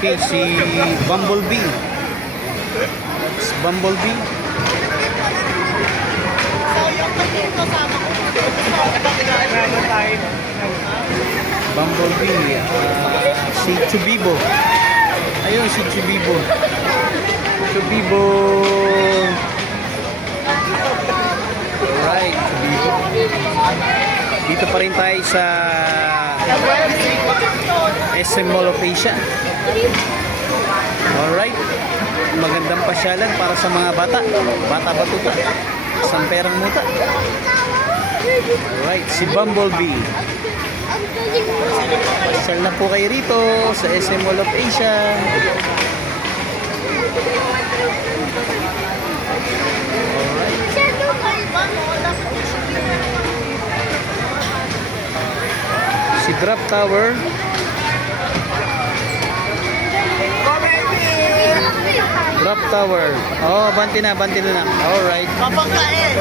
Okay, si Bumblebee. It's Bumblebee. Bumblebee. Si Chubibo. Ayun, si Chubibo. Chubibo. Alright, Chubibo. Dito pa rin tayo sa SM Mall of Asia. Alright. Magandang pasyalan para sa mga bata. Bata batuta. Isang perang muta. Alright, si Bumblebee. Pasyal na po kayo rito sa SM Mall of Asia. Alright. Si Drop Tower. Drop Tower. Oh, banti na na. Alright. Papangkain!